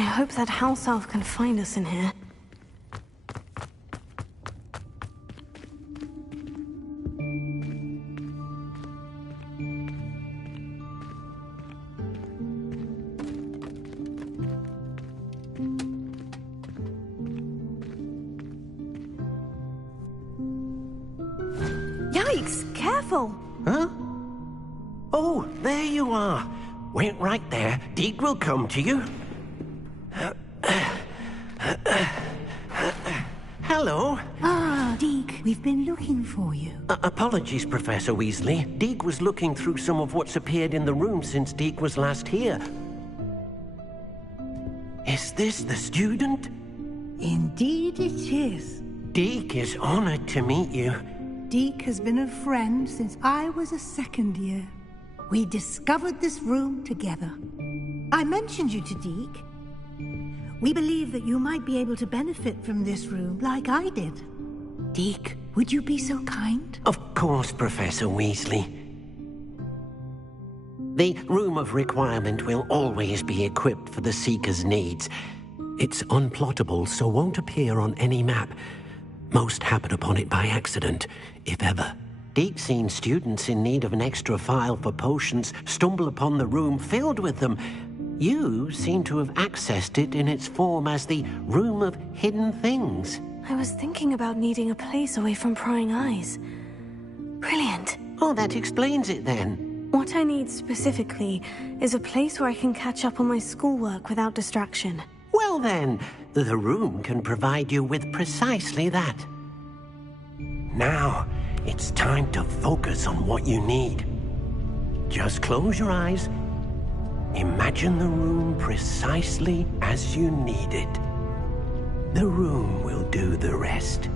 I hope that house elf can find us in here. Yikes! Careful! Huh? Oh, there you are. Wait right there. Deek will come to you. Hello. Ah, Deek, we've been looking for you. Apologies, Professor Weasley. Deek was looking through some of what's appeared in the room since Deek was last here. Is this the student? Indeed it is. Deek is honored to meet you. Deek has been a friend since I was a second year. We discovered this room together. I mentioned you to Deek. We believe that you might be able to benefit from this room like I did. Deek, would you be so kind? Of course, Professor Weasley. The Room of Requirement will always be equipped for the Seeker's needs. It's unplottable, so won't appear on any map. Most happen upon it by accident, if ever. Deek's seen students in need of an extra file for potions stumble upon the room filled with them. You seem to have accessed it in its form as the Room of Hidden Things. I was thinking about needing a place away from prying eyes. Brilliant. Oh, that explains it then. What I need specifically is a place where I can catch up on my schoolwork without distraction. Well then, the room can provide you with precisely that. Now, it's time to focus on what you need. Just close your eyes. Imagine the room precisely as you need it. The room will do the rest.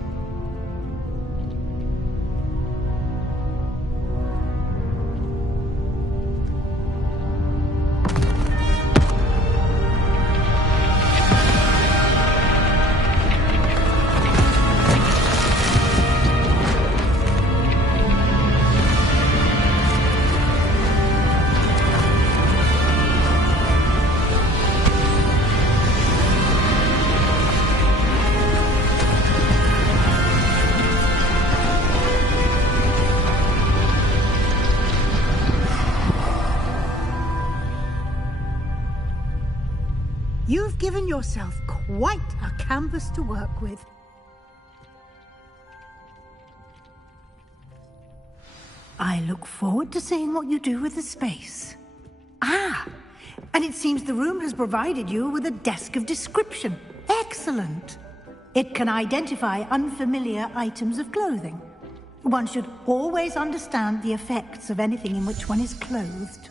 You've given yourself quite a canvas to work with. I look forward to seeing what you do with the space. Ah, and it seems the room has provided you with a desk of description. Excellent. It can identify unfamiliar items of clothing. One should always understand the effects of anything in which one is clothed.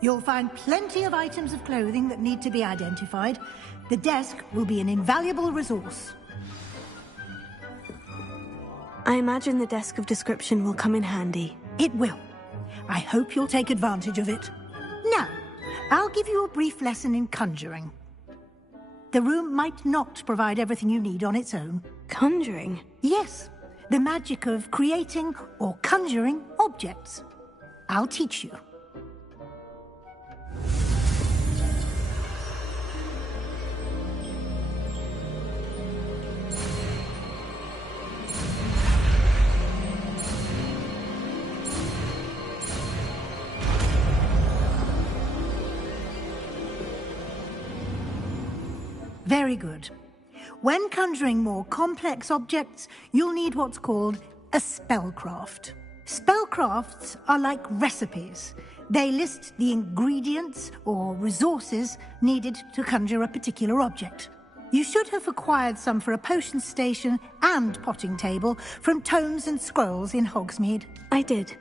You'll find plenty of items of clothing that need to be identified. The desk will be an invaluable resource. I imagine the desk of description will come in handy. It will. I hope you'll take advantage of it. Now, I'll give you a brief lesson in conjuring. The room might not provide everything you need on its own. Conjuring? Yes, the magic of creating or conjuring objects. I'll teach you. Very good. When conjuring more complex objects, you'll need what's called a spellcraft. Spellcrafts are like recipes. They list the ingredients or resources needed to conjure a particular object. You should have acquired some for a potion station and potting table from tomes and scrolls in Hogsmeade. I did.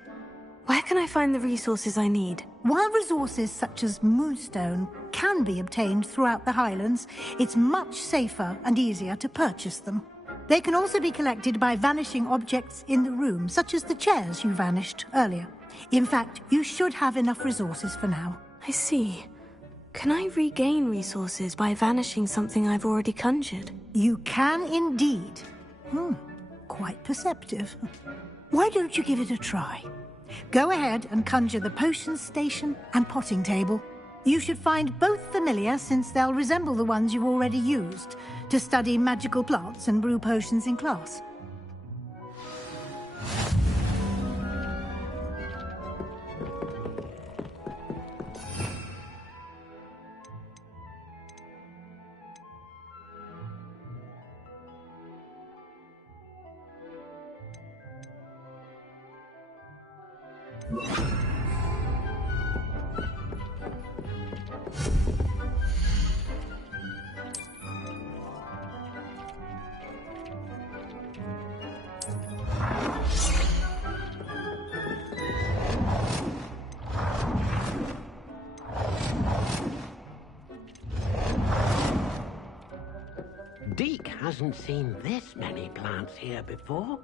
Where can I find the resources I need? While resources such as Moonstone can be obtained throughout the Highlands, it's much safer and easier to purchase them. They can also be collected by vanishing objects in the room, such as the chairs you vanished earlier. In fact, you should have enough resources for now. I see. Can I regain resources by vanishing something I've already conjured? You can indeed. Quite perceptive. Why don't you give it a try? Go ahead and conjure the potion station and potting table. You should find both familiar, since they'll resemble the ones you've already used to study magical plants and brew potions in class. Deek hasn't seen this many plants here before.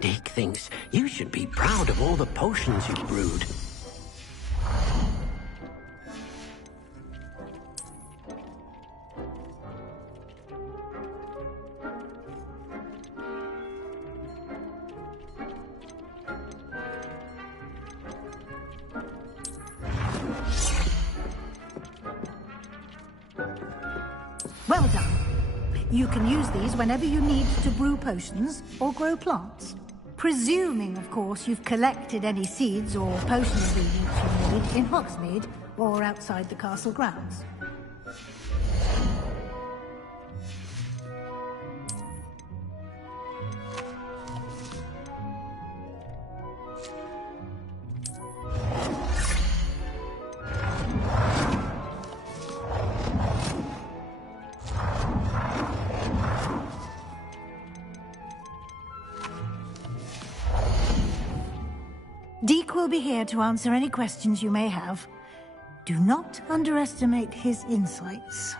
Deek thinks you should be proud of all the potions you've brewed. Well done. You can use these whenever you need to brew potions or grow plants. Presuming, of course, you've collected any seeds or potion ingredients you need in Hogsmeade or outside the castle grounds. Deek will be here to answer any questions you may have. Do not underestimate his insights.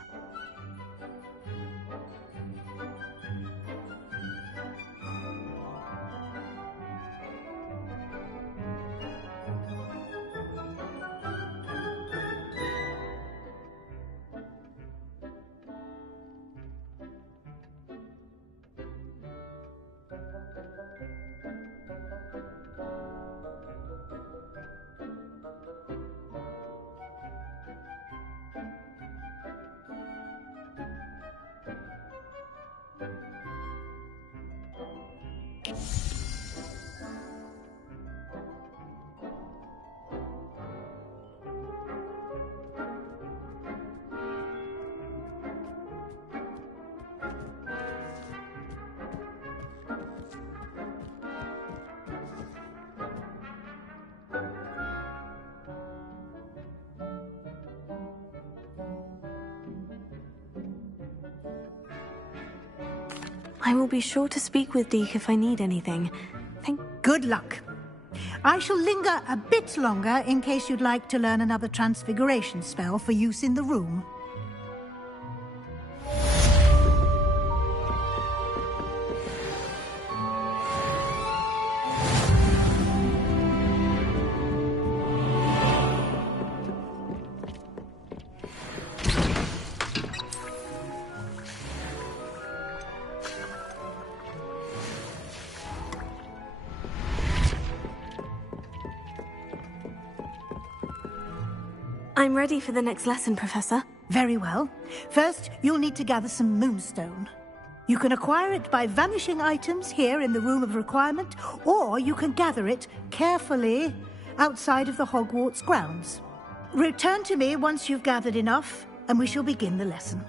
I will be sure to speak with Deek if I need anything. Good luck. I shall linger a bit longer in case you'd like to learn another transfiguration spell for use in the room. I'm ready for the next lesson, Professor. Very well. First, you'll need to gather some Moonstone. You can acquire it by vanishing items here in the Room of Requirement, or you can gather it carefully outside of the Hogwarts grounds. Return to me once you've gathered enough, and we shall begin the lesson.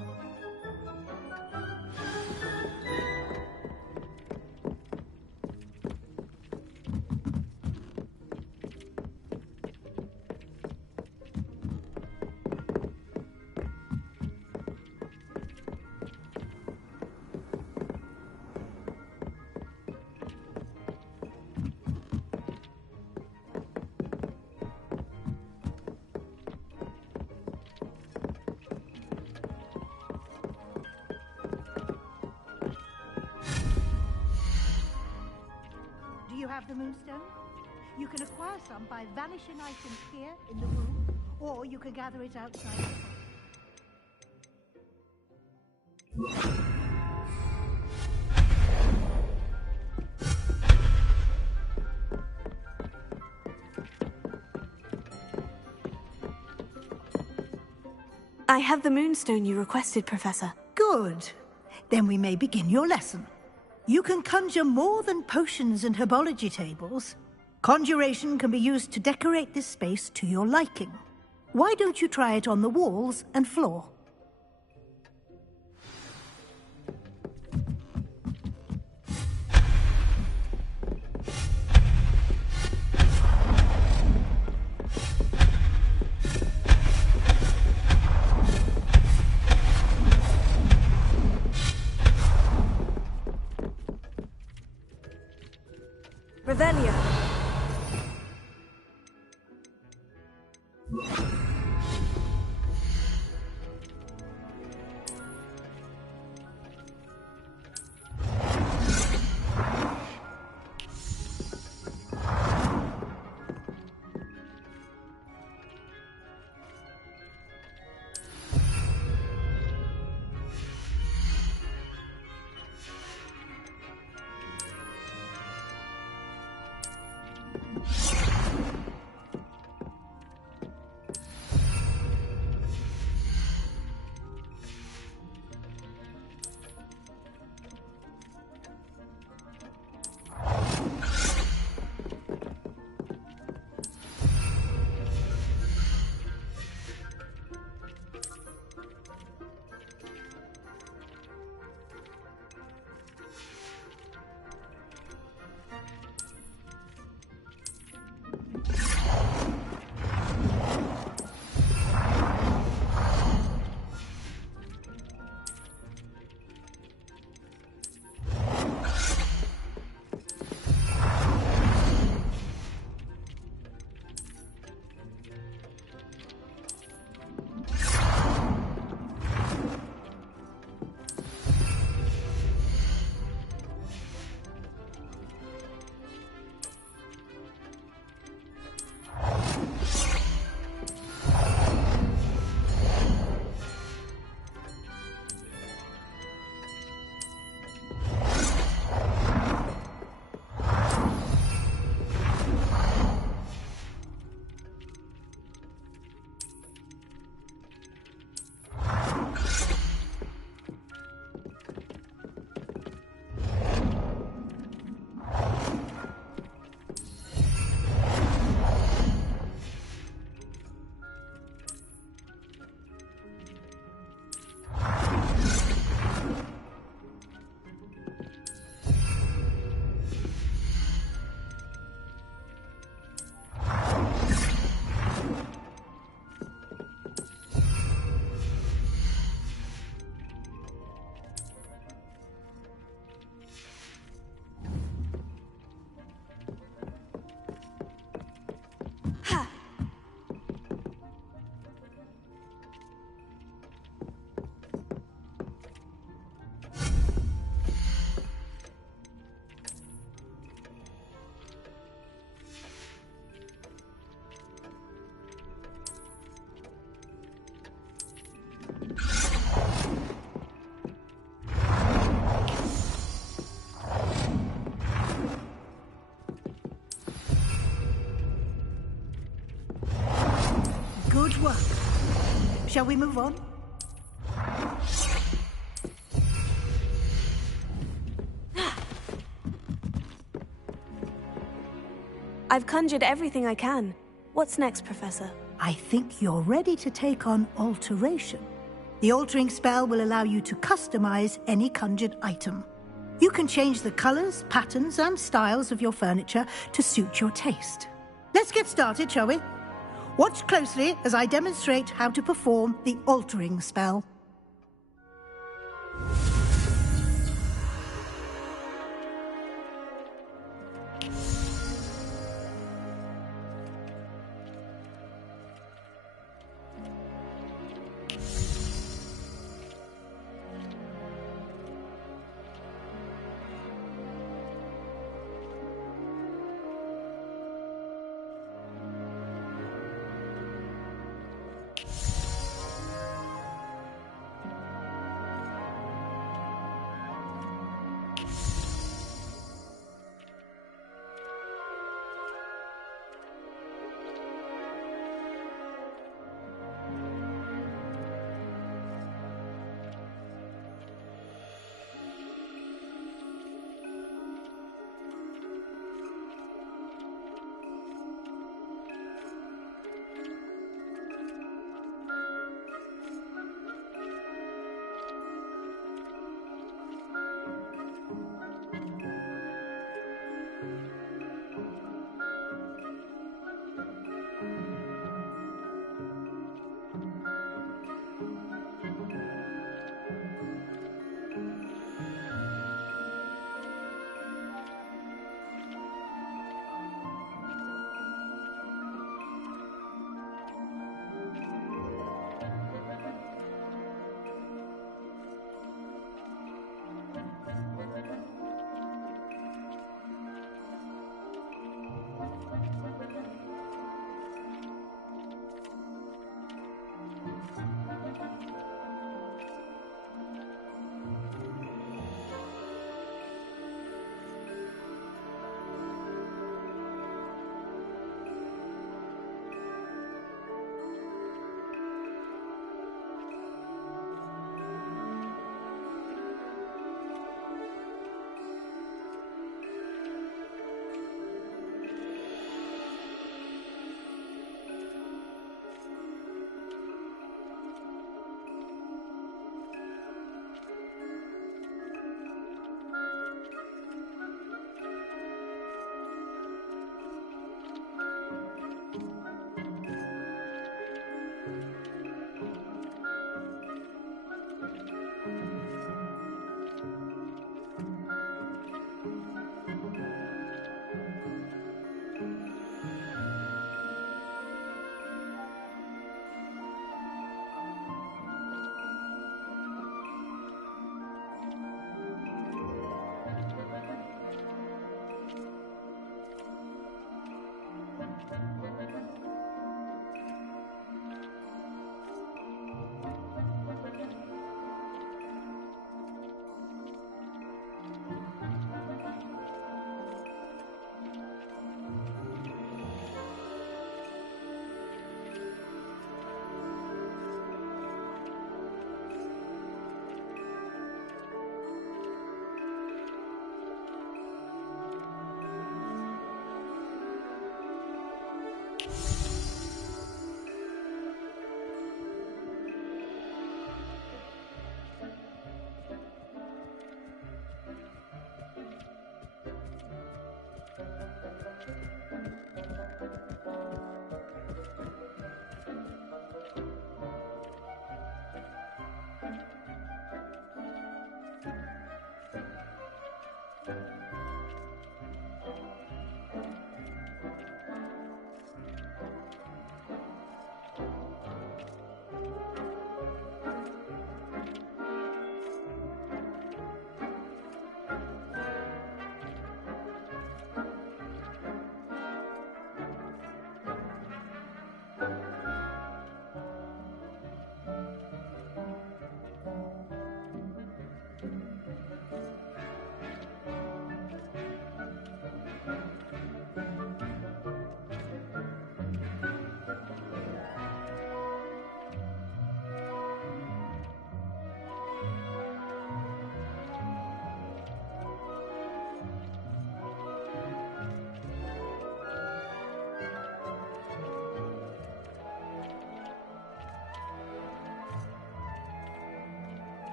Do you have the Moonstone? You can acquire some by vanishing items here in the room, or you can gather it outside. I have the Moonstone you requested, Professor. Good. Then we may begin your lesson. You can conjure more than potions and herbology tables. Conjuration can be used to decorate this space to your liking. Why don't you try it on the walls and floor? Revelio. Good work. Shall we move on? I've conjured everything I can. What's next, Professor? I think you're ready to take on alteration. The altering spell will allow you to customize any conjured item. You can change the colors, patterns, and styles of your furniture to suit your taste. Let's get started, shall we? Watch closely as I demonstrate how to perform the altering spell.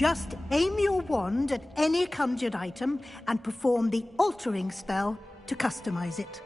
Just aim your wand at any conjured item and perform the altering spell to customize it.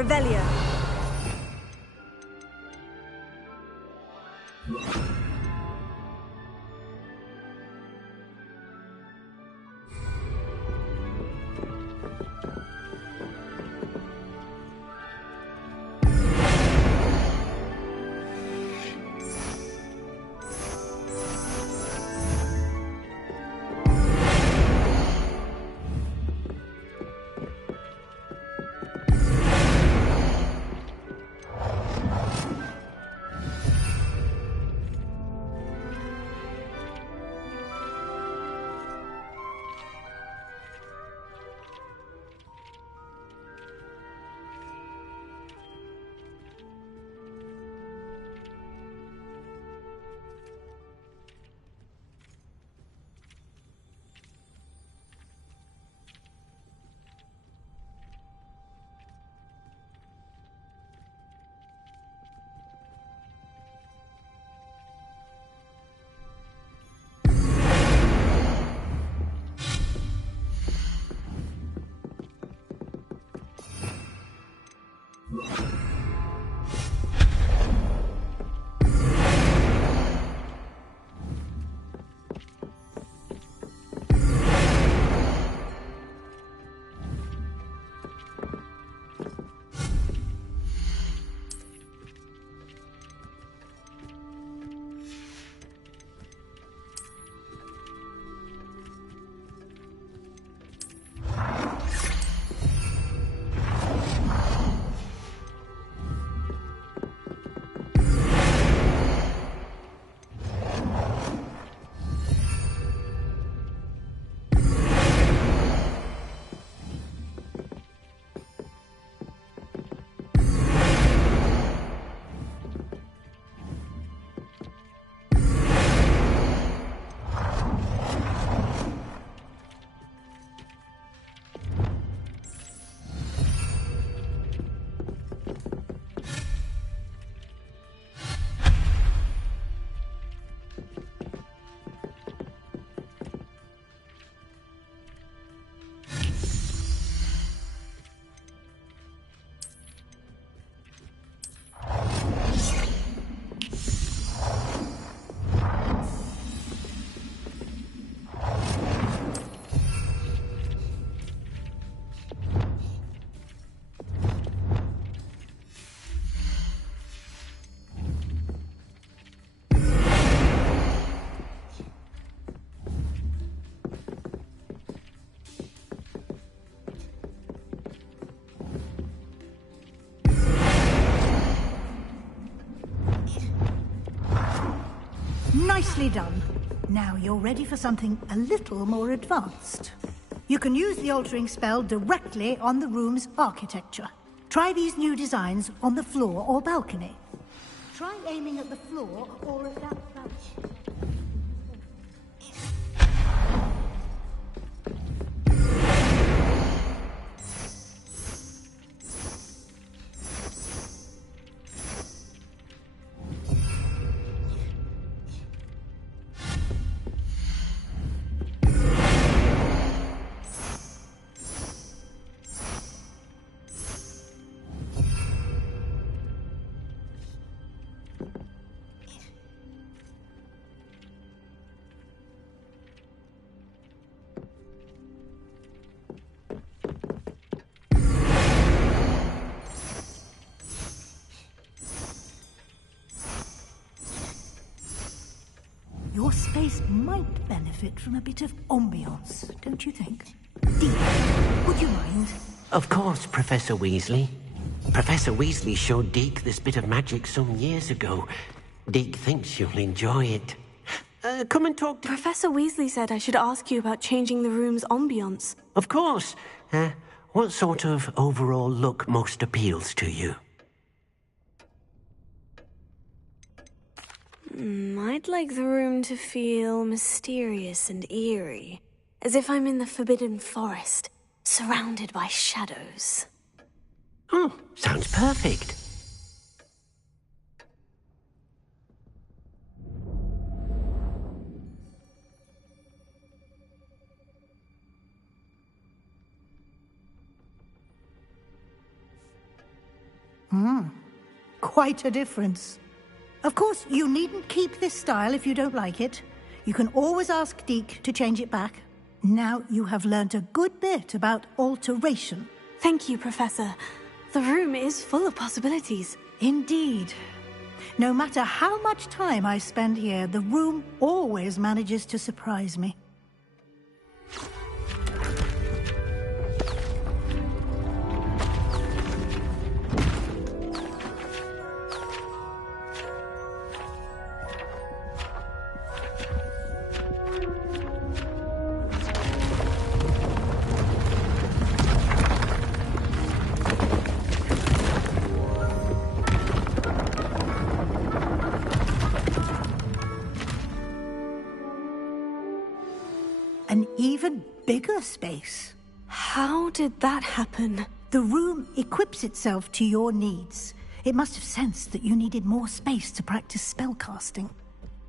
Revelio. Nicely done. Now you're ready for something a little more advanced. You can use the altering spell directly on the room's architecture. Try these new designs on the floor or balcony. Try aiming at the floor or at that balcony. Your space might benefit from a bit of ambiance, don't you think? Dean, would you mind? Of course, Professor Weasley. Professor Weasley showed Deke this bit of magic some years ago. Deke thinks you'll enjoy it. Come and talk to... Professor Weasley said I should ask you about changing the room's ambiance. Of course. What sort of overall look most appeals to you? I'd like the room to feel mysterious and eerie, as if I'm in the Forbidden Forest, surrounded by shadows. Oh, sounds perfect. Quite a difference. Of course, you needn't keep this style if you don't like it. You can always ask Deke to change it back. Now you have learned a good bit about alteration. Thank you, Professor. The room is full of possibilities. Indeed. No matter how much time I spend here, the room always manages to surprise me. An even bigger space. How did that happen? The room equips itself to your needs. It must have sensed that you needed more space to practice spellcasting.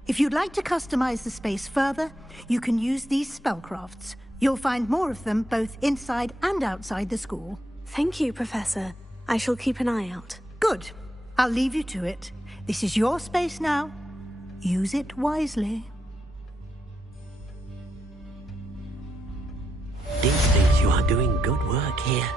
If you'd like to customize the space further, you can use these spellcrafts. You'll find more of them both inside and outside the school. Thank you, Professor. I shall keep an eye out. Good. I'll leave you to it. This is your space now. Use it wisely. Deke thinks you are doing good work here.